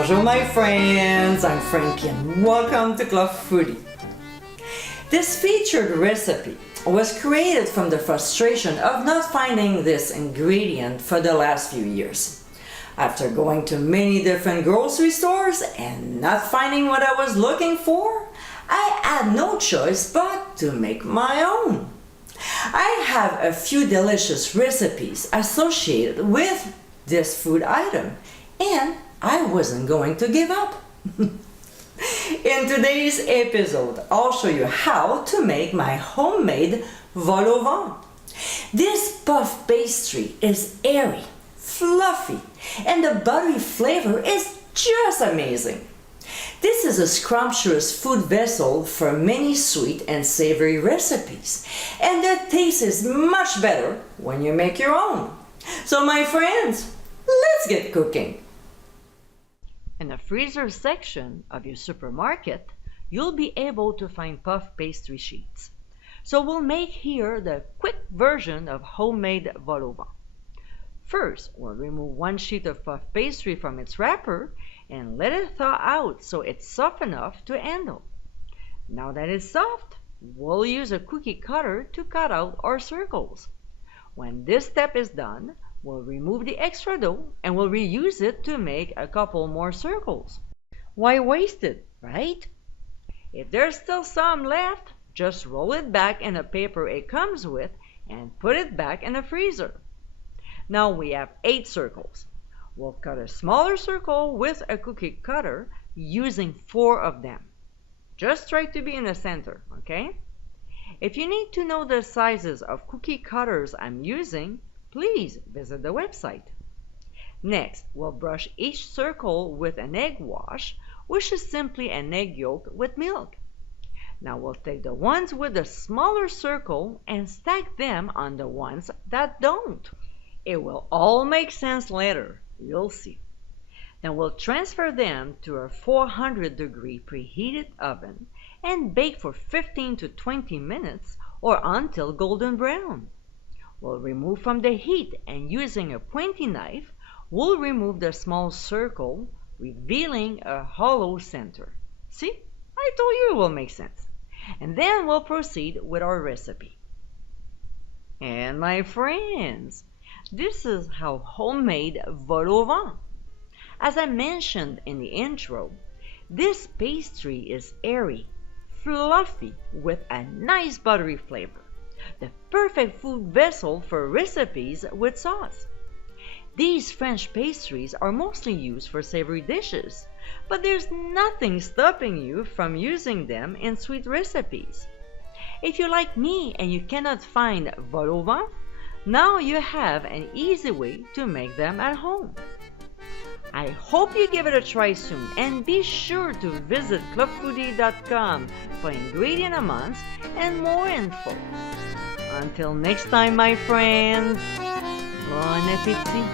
Bonjour my friends, I'm Frankie and welcome to Club Foodie. This featured recipe was created from the frustration of not finding this ingredient for the last few years. After going to many different grocery stores and not finding what I was looking for, I had no choice but to make my own. I have a few delicious recipes associated with this food item, and I wasn't going to give up. In today's episode, I'll show you how to make my homemade vol au vent. This puff pastry is airy, fluffy, and the buttery flavor is just amazing. This is a scrumptious food vessel for many sweet and savory recipes, and the taste is much better when you make your own. So my friends, let's get cooking. In the freezer section of your supermarket, you'll be able to find puff pastry sheets. So we'll make here the quick version of homemade vol au vent. First, we'll remove one sheet of puff pastry from its wrapper and let it thaw out so it's soft enough to handle. Now that it's soft, we'll use a cookie cutter to cut out our circles. When this step is done, we'll remove the extra dough and we'll reuse it to make a couple more circles. Why waste it, right? If there's still some left, just roll it back in the paper it comes with and put it back in the freezer. Now we have 8 circles. We'll cut a smaller circle with a cookie cutter using 4 of them. Just try to be in the center, okay? If you need to know the sizes of cookie cutters I'm using, please visit the website. Next, we'll brush each circle with an egg wash, which is simply an egg yolk with milk. Now we'll take the ones with the smaller circle and stack them on the ones that don't. It will all make sense later, you'll see. Then we'll transfer them to a 400-degree preheated oven and bake for 15 to 20 minutes or until golden brown. We'll remove from the heat and using a pointy knife, we'll remove the small circle, revealing a hollow center. See? I told you it will make sense. And then we'll proceed with our recipe. And my friends, this is how homemade vol au vent. As I mentioned in the intro, this pastry is airy, fluffy, with a nice buttery flavor. The perfect food vessel for recipes with sauce. These French pastries are mostly used for savory dishes, but there's nothing stopping you from using them in sweet recipes. If you're like me and you cannot find vol au vent, now you have an easy way to make them at home. I hope you give it a try soon, and be sure to visit clubfoodie.com for ingredient amounts and more info. Until next time, my friends, bon appétit!